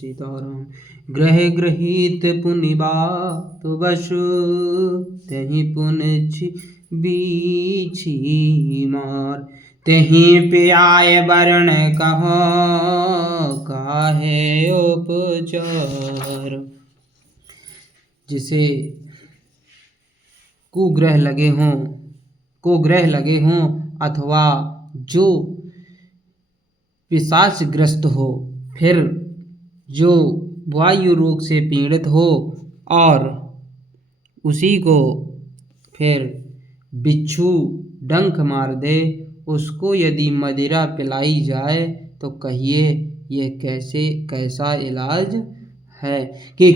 सीताराम। ग्रह गृहीत पुनि बात बसु, तहि पुनि बीछी मार। तहीं पे आए वरण कहो, काहे उपचार। जिसे कुग्रह लगे हों अथवा जो पिशाचग्रस्त हो, फिर जो वायु रोग से पीड़ित हो और उसी को फिर बिच्छू डंक मार दे, उसको यदि मदिरा पिलाई जाए तो कहिए ये कैसा इलाज है। कि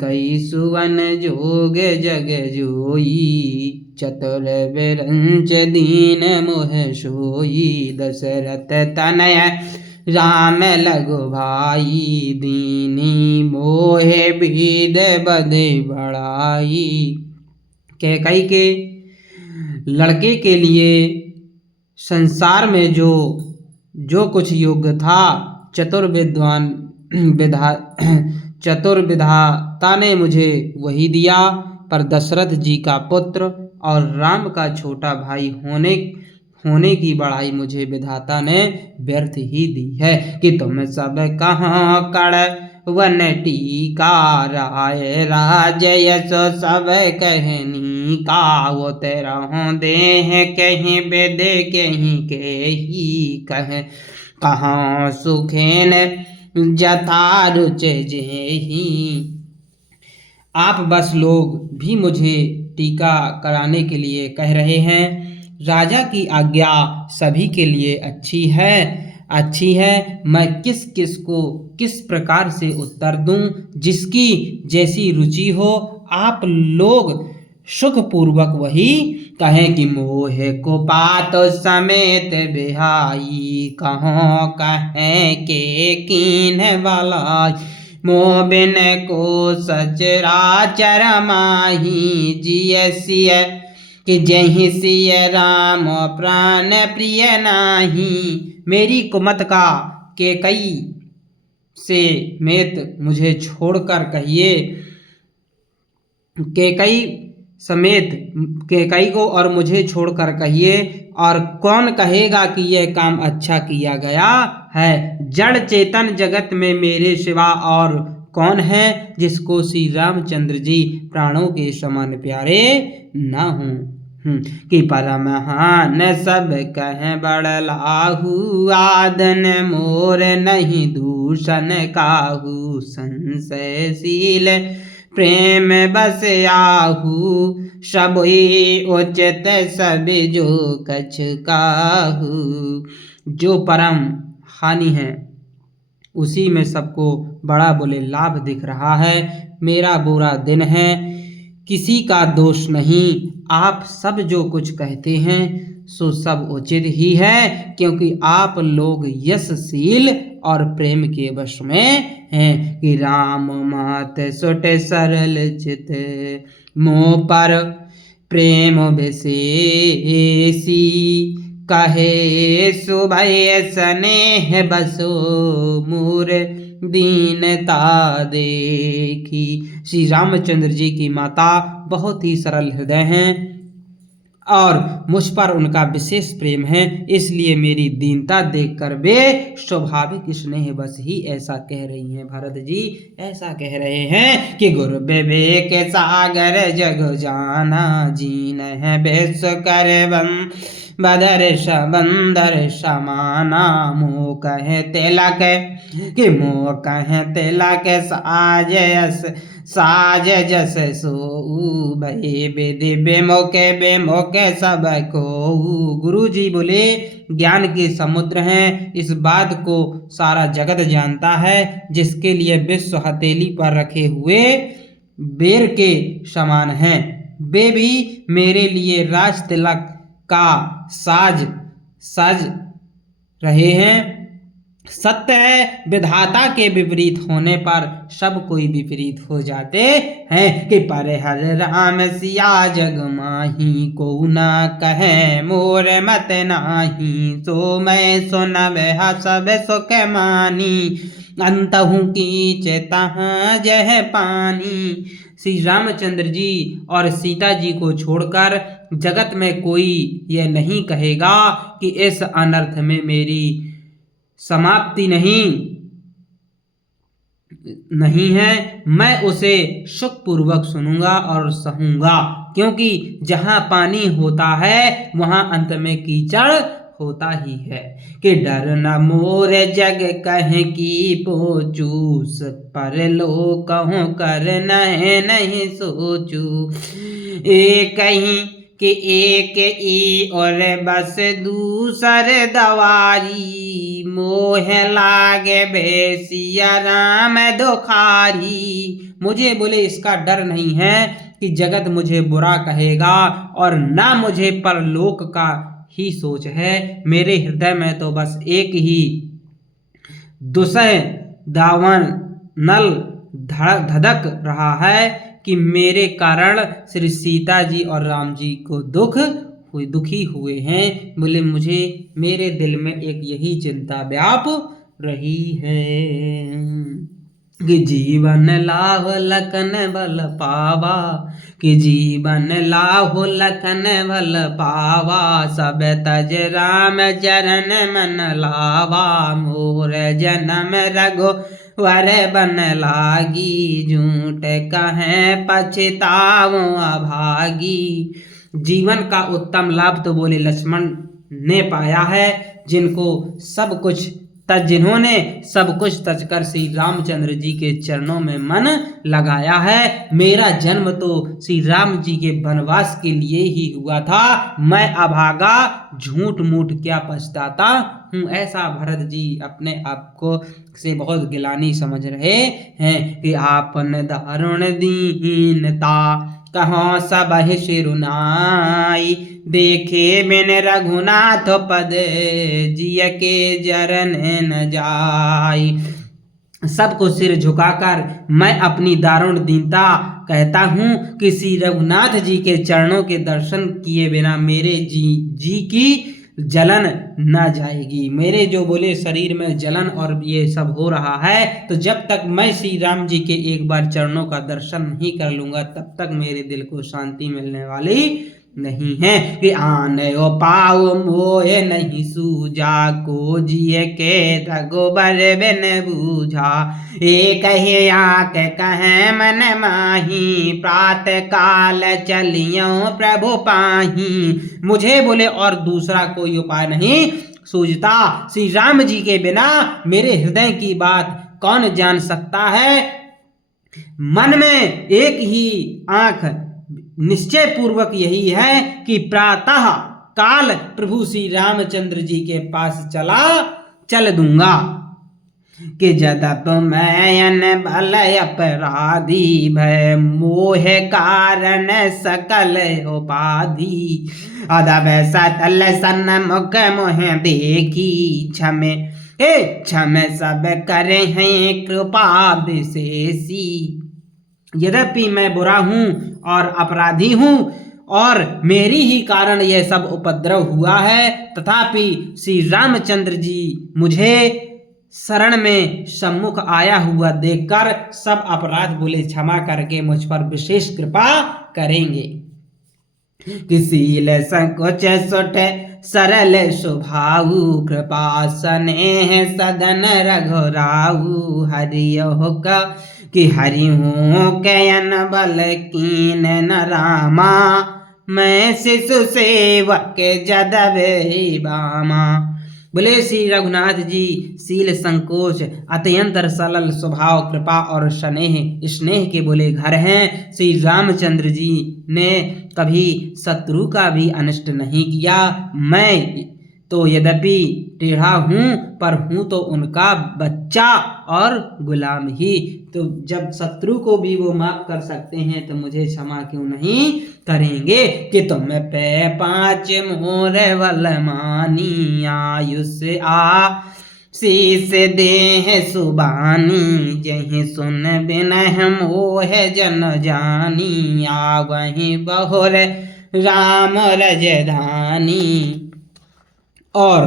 कई सुवन जोग जग जोई, चतुर बिरंच दीन मोह सोई। दशरथ तनय राम लगु भाई, दीनी मोहे विद बधे बढ़ाई। कैकई के लड़के के लिए संसार में जो कुछ योग्य था, चतुर विधाता ने मुझे वही दिया, पर दशरथ जी का पुत्र और राम का छोटा भाई होने की बड़ाई मुझे विधाता ने व्यर्थ ही दी है। कि तुम सब कहाँ कड़ वन टीका, राय राज यश सब कहनी का। वो तेरा देह कहीं वेद कहीं के ही कह, कहाँ सुखेन जथा रुच जेहि। आप बस लोग भी मुझे टीका कराने के लिए कह रहे हैं। राजा की आज्ञा सभी के लिए अच्छी है। मैं किस को किस प्रकार से उत्तर दूं, जिसकी जैसी रुचि हो। आप लोग सुख पूर्वक वही कहें। कि मोह को पात समेत बिहाई, कहों कहें के कीन वाला। मोह बिन को सचराचर माही, जिय सिय कि जहि सिय राम प्राण प्रिय नाही। मेरी कुमत का कैकई से मेत मुझे छोड़कर कहिए, कैकई को और मुझे छोड़कर कहिए। और कौन कहेगा कि यह काम अच्छा किया गया है। जड़ चेतन जगत में मेरे सिवा और कौन है, जिसको श्री रामचंद्र जी प्राणों के समान प्यारे ना हों। कि परमहान सब कहें बड़लाहू, आदन मोर नहीं दूषण काहू। संशयशील प्रेम बस आहू, सबही उचित सब जो कछ काहू। जो परम हानि है उसी में सबको बड़ा बोले लाभ दिख रहा है। मेरा बुरा दिन है, किसी का दोष नहीं। आप सब जो कुछ कहते हैं सो सब उचित ही है, क्योंकि आप लोग यशशील और प्रेम के वश में हैं। कि राम मात सुट सरल चित, मोह पर प्रेम विशेषी। कहे सुभय स्नेह बसो, मूर दीनता देखी। श्री रामचंद्र जी की माता बहुत ही सरल हृदय हैं और मुझ पर उनका विशेष प्रेम है, इसलिए मेरी दीनता देखकर वे स्वाभाविक स्नेह बस ही ऐसा कह रही हैं। भरत जी ऐसा कह रहे हैं कि गुरु विवेक सागर जग जाना, जीन है विश्व कर बंदर समाना। मोह कहे तिलक कि मोह कहे तिलक साज जस सो, भई विधि बेमोके सब को। गुरु जी बोले ज्ञान के समुद्र हैं, इस बात को सारा जगत जानता है। जिसके लिए विश्व हथेली पर रखे हुए बेर के समान हैं, वे भी मेरे लिए राज तिलक का साज रहे हैं। सत्य है, विधाता के विपरीत होने पर सब कोई विपरीत हो जाते हैं। कि पर हर राम सिया जग माही, को ना कहे मोर मत नाही। सो मैं सुनब सब सुख मानी, अंतहु कीच तहाँ जह पानी। श्री रामचंद्र जी और सीता जी को छोड़कर जगत में कोई ये नहीं कहेगा कि इस अनर्थ में मेरी समाप्ति नहीं है। मैं उसे सुखपूर्वक सुनूंगा और सहूंगा, क्योंकि जहाँ पानी होता है वहाँ अंत में कीचड़ होता ही है। कि डर न मोर जग कह की पोचू, पर लो कहूँ कर नहीं सोचू। एक ही कि एक ई और बस दूसर दवारी, मोह लागे बेसिया राम दुखारी। मुझे बोले इसका डर नहीं है कि जगत मुझे बुरा कहेगा, और ना मुझे परलोक का ही सोच है। मेरे हृदय में तो बस एक ही दुसह दावन नल धधक रहा है कि मेरे कारण श्री सीता जी और राम जी को दुखी हुए हैं। बोले मुझे मेरे दिल में एक यही चिंता व्याप रही है कि जीवन लाहो लखन बल पावा, कि जीवन लाहो लखन बल पावा। सब तज राम चरण मन लावा, मोर जन्म रघुवर बन लागी। झूठ कहें पछताओ अभागी। जीवन का उत्तम लाभ तो बोले लक्ष्मण ने पाया है, जिन्होंने सब कुछ तजकर श्री रामचंद्र जी के चरणों में मन लगाया है। मेरा जन्म तो श्री राम जी के वनवास के लिए ही हुआ था। मैं अभागा झूठ मूठ क्या पछताता हूँ। ऐसा भरत जी अपने आप को से बहुत गिलानी समझ रहे हैं कि आपन दारुण दीनता कहाँ सब शिरुनाई। देखे बिन रघुनाथ पद जिय के जरन न जाई। सबको सिर झुकाकर मैं अपनी दारुण दीनता कहता हूँ कि श्री रघुनाथ जी के चरणों के दर्शन किए बिना मेरे जी की जलन न जाएगी। मेरे जो बोले शरीर में जलन और ये सब हो रहा है, तो जब तक मैं श्री राम जी के एक बार चरणों का दर्शन नहीं कर लूंगा तब तक मेरे दिल को शांति मिलने वाली नहीं है। कि आने ओ पाओ मोए नहीं सूझा, को जिए के रघुबर बिन बूझा। एक ही आँख कहे मन माही, प्रात काल चलियो प्रभु पाही। मुझे बोले और दूसरा कोई उपाय नहीं सूझता। श्री राम जी के बिना मेरे हृदय की बात कौन जान सकता है। मन में एक ही आँख निश्चय पूर्वक यही है कि प्रातः काल प्रभु श्री रामचंद्र जी के पास चल दूंगा। कि जदप मैन भल अपराधी, भय मोह कारण सकल उपाधि। अदब सतल सन्मुख मोह देखी, क्षम सब करे हैं कृपा विशेषी। यद्यपि मैं बुरा हूँ और अपराधी हूँ और मेरी ही कारण यह सब उपद्रव हुआ है, तथापि श्री रामचंद्र जी मुझे शरण में सम्मुख आया हुआ देखकर सब अपराध बोले क्षमा करके मुझ पर विशेष कृपा करेंगे। किसील संकोच सुठ सरल स्वभाव, कृपा स्नेह सदन रघुराऊ। हरियो का कि हरिहूँ कयन बल कीन न रामा, मैं शिशु सेवक जदबे बामा। बोले श्री रघुनाथ जी शील संकोच अत्यंत सरल स्वभाव कृपा और स्नेह के बोले घर हैं। श्री रामचंद्र जी ने कभी शत्रु का भी अनिष्ट नहीं किया। मैं तो यद्यपि टेढ़ा हूँ पर हूँ तो उनका बच्चा और गुलाम ही। तो जब शत्रु को भी वो माफ कर सकते हैं तो मुझे क्षमा क्यों नहीं करेंगे। कि तुम पे 5 मोर बल मानी, आयुष शीस देह सुबानी जही सुन बिनह मोह जन जानी आवहि बहुर राम रजधानी। और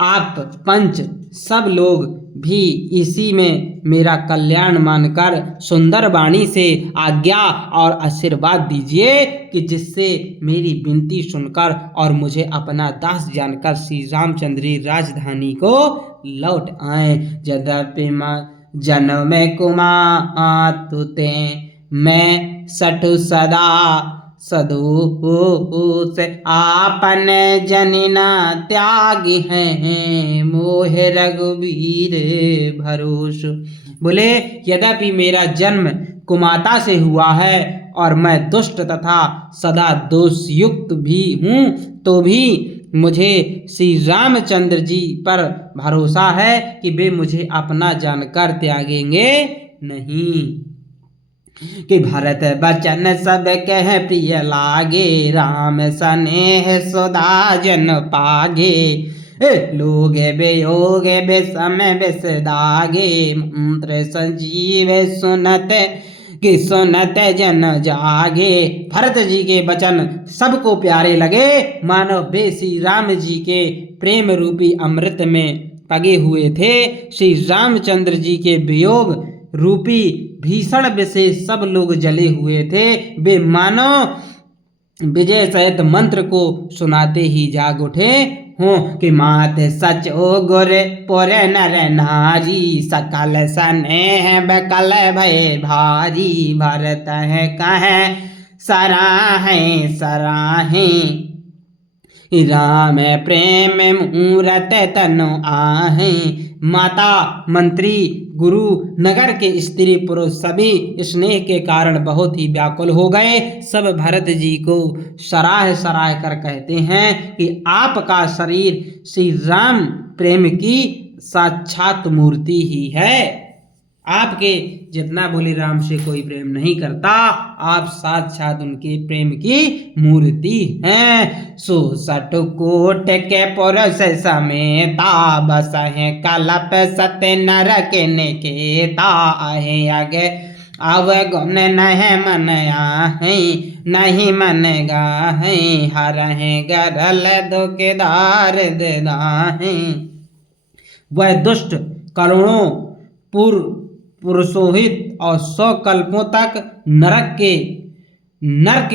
आप पंच सब लोग भी इसी में मेरा कल्याण मानकर सुंदर वाणी से आज्ञा और आशीर्वाद दीजिए कि जिससे मेरी विनती सुनकर और मुझे अपना दास जानकर श्री रामचंद्र राजधानी को लौट आए। यद्यपि जन्म में कुमातुते मैं सठु सदा सदोष आपन जनिना त्यागी हैं मोह रघुवीर भरोस। बोले यद्यपि मेरा जन्म कुमाता से हुआ है और मैं दुष्ट तथा सदा दोषयुक्त भी हूँ, तो भी मुझे श्री रामचंद्र जी पर भरोसा है कि वे मुझे अपना जानकर त्यागेंगे नहीं। कि भरत बचन सब कह प्रिय लागे राम स्नेह सुधा जन पागे। लोग वियोग विषम विष दागे मंत्र संजीव सुनत कि सुनत जन जागे। भरत जी के वचन सबको प्यारे लगे, मानो वे श्री राम जी के प्रेम रूपी अमृत में पगे हुए थे। श्री रामचंद्र जी के वियोग रूपी भीषण विषे सब लोग जले हुए थे। वे मानो विजय सहित मंत्र को सुनाते ही जाग उठे हों कि मात सच ओ गुर पुर नर नारी सकल स्नेह बकल भय भारी। भरत है कहे सराहें सराहें राम प्रेम मुहूर्त तनु आहें। माता मंत्री गुरु नगर के स्त्री पुरुष सभी स्नेह के कारण बहुत ही व्याकुल हो गए। सब भरत जी को सराह सराह कर कहते हैं कि आपका शरीर श्री राम प्रेम की साक्षात मूर्ति ही है। आपके जितना बोले राम से कोई प्रेम नहीं करता, आप साक्षात उनके प्रेम की मूर्ति हैं। सो सठ कोट के पुरुष समेता बस है कलप सत्य नरक निकेता आहे आगे अव गुण नह मन आहे नहीं मन गाहे हर है गरल दुखदार देदाहे। वह दुष्ट करोड़ों पुरुषोहित और 100 कल्पों तक नरक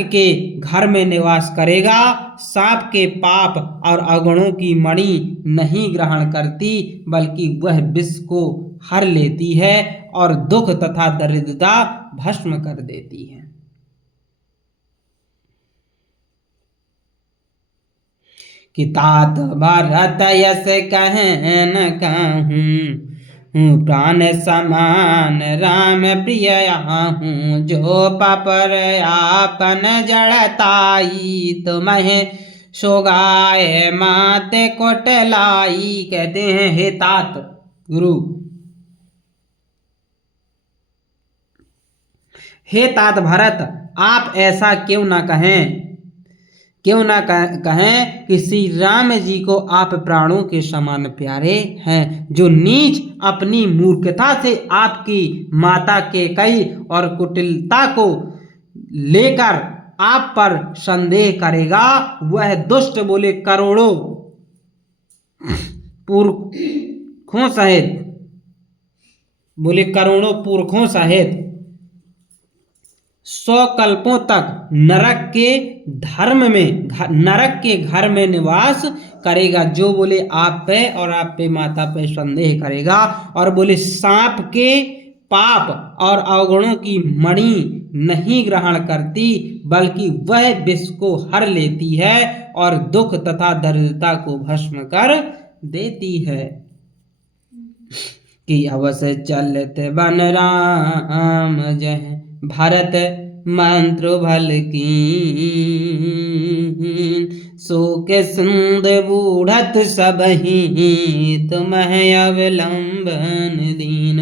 के घर में निवास करेगा। सांप के पाप और अवगुणों की मणि नहीं ग्रहण करती, बल्कि वह विष को हर लेती है और दुख तथा दरिद्रता भस्म कर देती है। कि तात भरत यस कहें न कहूँ प्राण समान राम प्रिय हूँ। जो पपर आपन जड़ताई तुम्हें सोगाए माते कोटलाई। कहते हैं हे तात गुरु, हे तात भरत, आप ऐसा क्यों ना कहें कि श्री राम जी को आप प्राणों के समान प्यारे हैं। जो नीच अपनी मूर्खता से आपकी माता के कई और कुटिलता को लेकर आप पर संदेह करेगा, वह दुष्ट बोले करोड़ों पुरखों सहित 100 कल्पों तक नरक के घर में निवास करेगा। जो बोले आप पे और आप पे माता पे संदेह करेगा और बोले सांप के पाप और अवगुणों की मणि नहीं ग्रहण करती, बल्कि वह विष को हर लेती है और दुख तथा दरिद्रता को भस्म कर देती है। कि अवश्य चलते बन राम जय भरत मंत्र भल की सो के सुंद बूढ़त सबही तुम्हें अवलंबन दीन।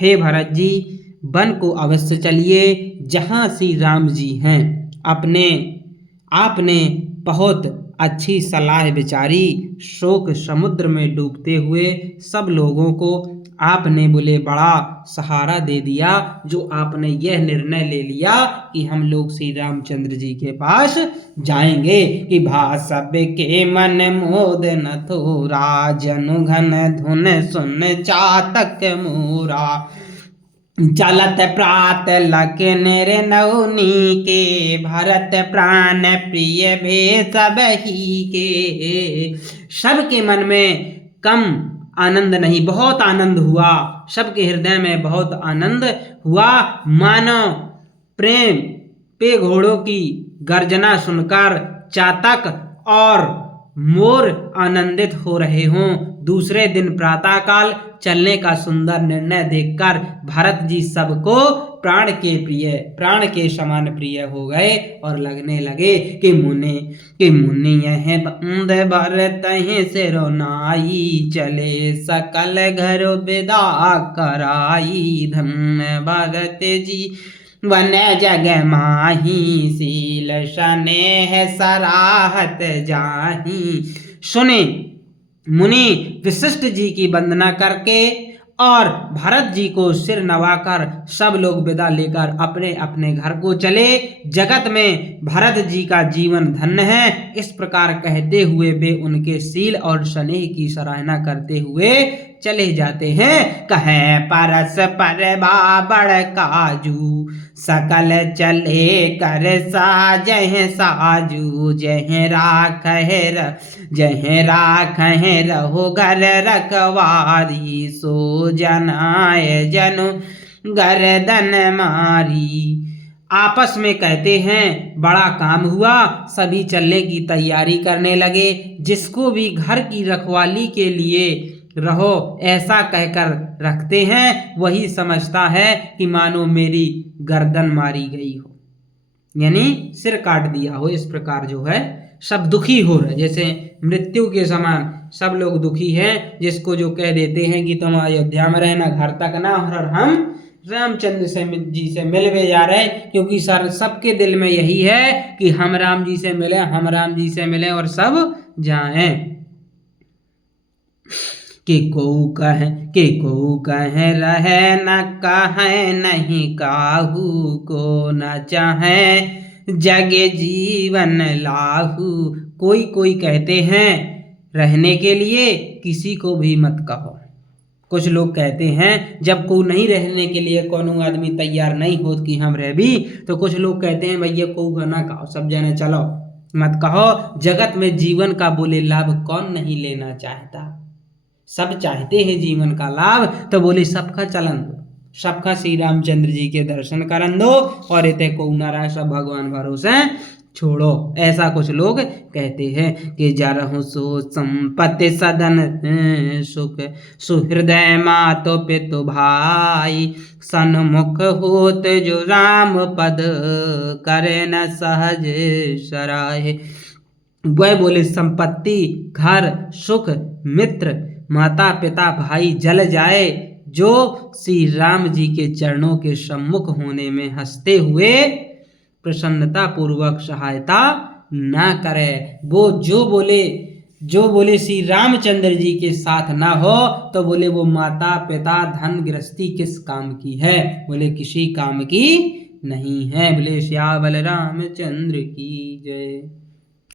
हे भरत जी, वन को अवश्य चलिए जहाँ श्री राम जी हैं। आपने बहुत अच्छी सलाह विचारी। शोक समुद्र में डूबते हुए सब लोगों को आपने बोले बड़ा सहारा दे दिया, जो आपने यह निर्णय ले लिया कि हम लोग श्री रामचंद्र जी के पास जाएंगे। कि भा सब के मन मोद न थोरा, जनु घन धुन सुन चातक मोरा। चलत प्रात लखन रे नौनी के, भरत प्राण प्रिय भे सब ही के। सबके मन में कम आनंद नहीं, बहुत आनंद हुआ। सबके हृदय में बहुत आनंद हुआ। मानो प्रेम पे घोड़ों की गर्जना सुनकर चातक और मोर आनंदित हो रहे हों। दूसरे दिन प्रातःकाल चलने का सुंदर निर्णय देखकर भरत जी सबको प्राण के समान प्रिय हो गए और लगने लगे कि मुनि यह बंद भरत सिरो नाई, चले सकल घर विदा कराई। धन्य भरत जी वन जग माही, शील स्नेह सराहत जाही। सुने मुनि वशिष्ठ जी की वंदना करके और भरत जी को सिर नवाकर सब लोग विदा लेकर अपने अपने घर को चले। जगत में भरत जी का जीवन धन्य है, इस प्रकार कहते हुए वे उनके शील और स्नेह की सराहना करते हुए चले जाते हैं। कहे परस पर बाबड़ काजू, सकल चले कर साजह साजू। जह राखहे रहो घर रखवारी, सो जनाय जनु गर्दन मारी। आपस में कहते हैं बड़ा काम हुआ, सभी चलने की तैयारी करने लगे। जिसको भी घर की रखवाली के लिए रहो ऐसा कहकर रखते हैं, वही समझता है कि मानो मेरी गर्दन मारी गई हो, यानी सिर काट दिया हो। इस प्रकार जो है सब दुखी हो रहे, जैसे मृत्यु के समान सब लोग दुखी हैं। जिसको जो कह देते हैं कि तुम अयोध्या में रहना, घर तक ना, और हम रामचंद्र जी से मिलवे जा रहे, क्योंकि सबके दिल में यही है कि हम राम जी से मिले, हम राम जी से मिले और सब जाएं। कि को कहे रहे न कहे नहीं, काहू को न चाहे जगे जीवन लाहू। कोई कहते हैं रहने के लिए, किसी को भी मत कहो। कुछ लोग कहते हैं जब को नहीं रहने के लिए कोनो आदमी तैयार नहीं हो कि हम रह भी, तो कुछ लोग कहते हैं भैया को ना कहो, सब जने चलो मत कहो। जगत में जीवन का बोले लाभ कौन नहीं लेना चाहता, सब चाहते हैं जीवन का लाभ। तो बोले सबका चलन दो, सबका श्री रामचंद्र जी के दर्शन करन दो, और इते को नारा सब भगवान भरोसे छोड़ो। ऐसा कुछ लोग कहते हैं कि जरहु सो संपत्ति सदन सुख, सुहृदय मातो पितु भाई। सन्मुख होत जो राम पद, करे न सहज सराय। वह बोले संपत्ति, घर, सुख, मित्र, माता पिता, भाई जल जाए, जो श्री राम जी के चरणों के सम्मुख होने में हंसते हुए प्रसन्नता पूर्वक सहायता ना करे। वो जो बोले श्री रामचंद्र जी के साथ ना हो, तो बोले वो माता पिता धन गृहस्थी किस काम की है, बोले किसी काम की नहीं है। बोले श्याम बलराम चंद्र की जय।